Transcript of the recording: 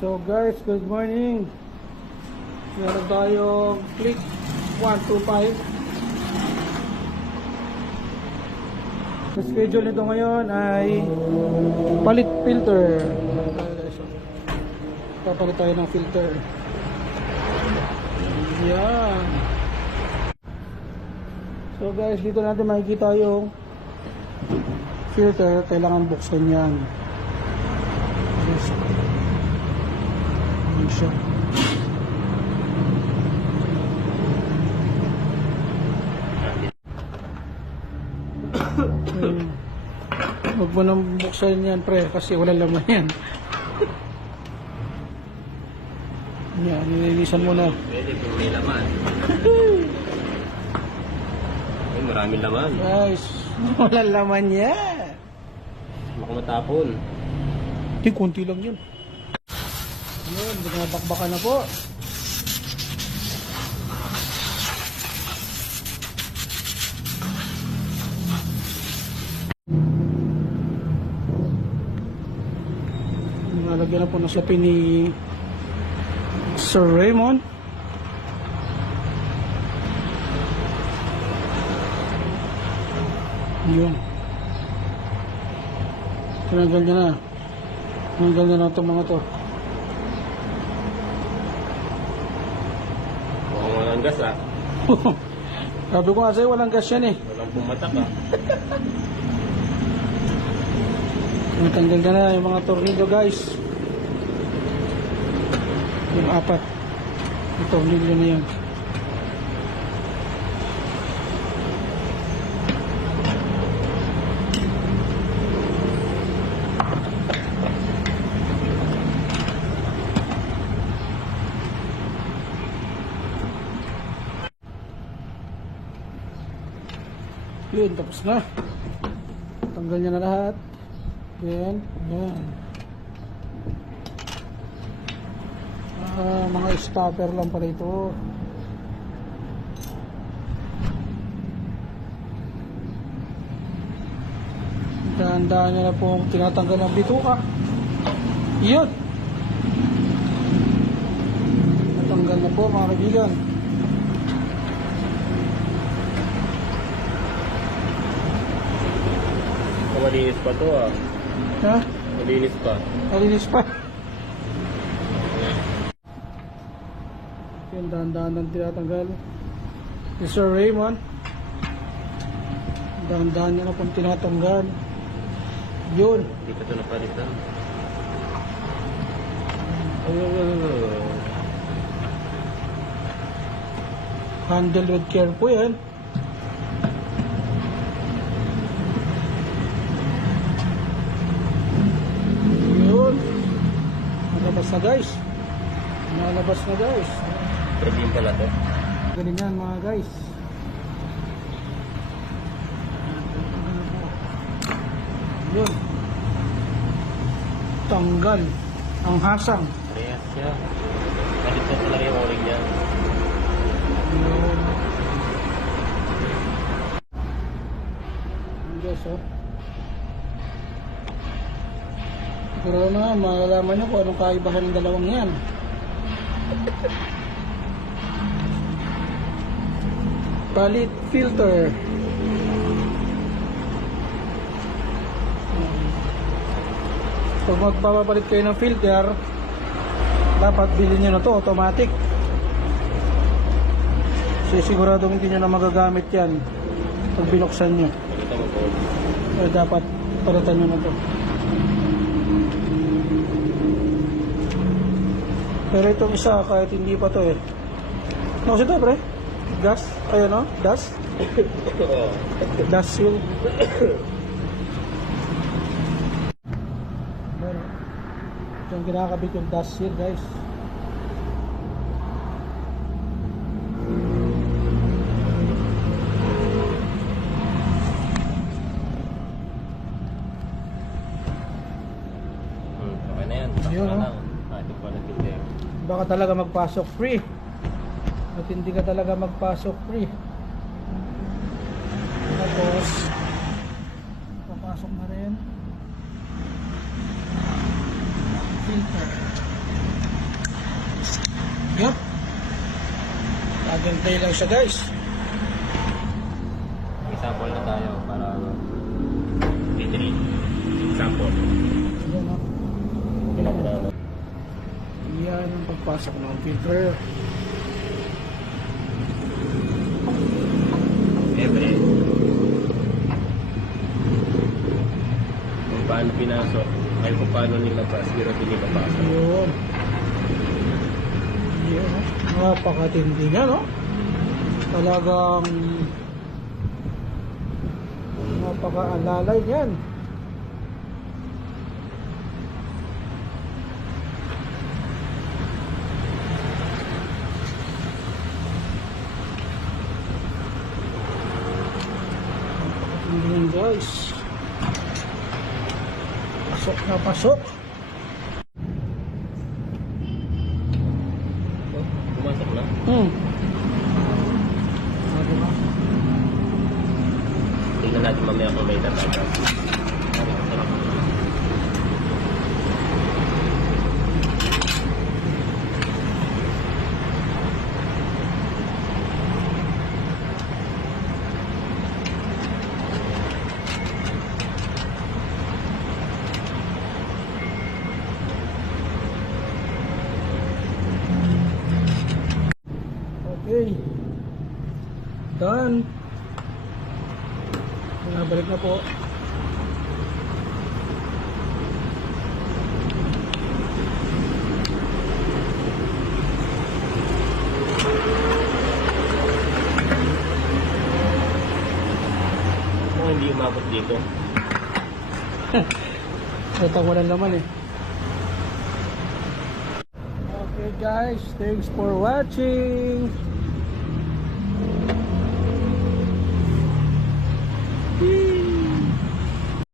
So guys, good morning. Meron tayong click 125. Sa schedule nito ngayon ay palit filter. Papalit tayo ng filter. Yan. So guys, dito natin makikita yung filter. Kailangan buksan yan. Siya. Huwag mo nang buksan yan, pre, kasi wala laman yan. Yan, nililisan mo na. Pwede kung may laman. Ay, maraming laman. Guys, wala laman yan. Baka matapon. Hindi, konti lang yun. Yun, binabakbakan na po. Nalagyan na po ng slapi ni Sir Raymond. Yun. Tinanggal niya na. Tinanggal niya na itong mga to. Mukhang walang gas ah. Sabi ko nga sa'yo, walang gas yan eh. Walang pumatak ah. Natanggal ka na yung mga tornilyo guys. Yung 4 yung tornilyo na yan. Yun, tapos na. Tanggal niya na lahat. Yan, yan. Mga stopper lang pala ito. Dahan-dahan niya na pong tinatanggal ng bituka. Yun. Natanggal na po mga kaibigan. Malinis pa to ah. Ha? Malinis pa. Malinis pa. Yan, dahan-dahan ng tinatanggal si Sir Raymond. Dahan-dahan niya na pong tinatanggal. Yun. Hindi pa ito napalitan. Handle with care po yan. Yun. Nalabas na guys. Nalabas na guys. Problem pala to. Ganun yan mga guys. Yun. Tanggal ang hasang. Parehas siya. Balitan talaga yung o-ring niya. Yun. Yun guys oh. Pero na, malalaman nyo kung anong kaibahan ng dalawang yan. Palit filter. Pag magpapapalit kayo ng filter, dapat bilhin nyo na to automatic. Siguradong hindi nyo na magagamit yan pag binuksan nyo. Palitan mo po. Kaya dapat palitan nyo na to. Pero itong isa kahit hindi pa to eh. No, ito pre? Gas? Ayun no? Dust? Dust seal. Ito yung kinakabit yung dust seal guys. Okay na yan. Ayun, Sakto oh. lang. Ito pala filter. Baka talaga magpasok free. At hindi ka talaga magpasok free. Tapos papasok na rin filter. Yep. Plug-and-play lang siya guys. Example na tayo para B3. Example. Yan o. Yan ang pagpasok ng filter. Siyempre, kung paano pinasok, ay kung paano nilabas, pero pinipapasok. Yun. Yun o. Napakatindi niya no. Talagang napaka-alalay niyan. Napakatindi niyan guys. Pasok na pasok. Oh, pumasok na. Diba? Tingnan natin mamaya kung may tatagas. Okay. Done. Balik na po. Kung hindi umabot dito, Ito walang laman eh. Okay guys, thanks for watching.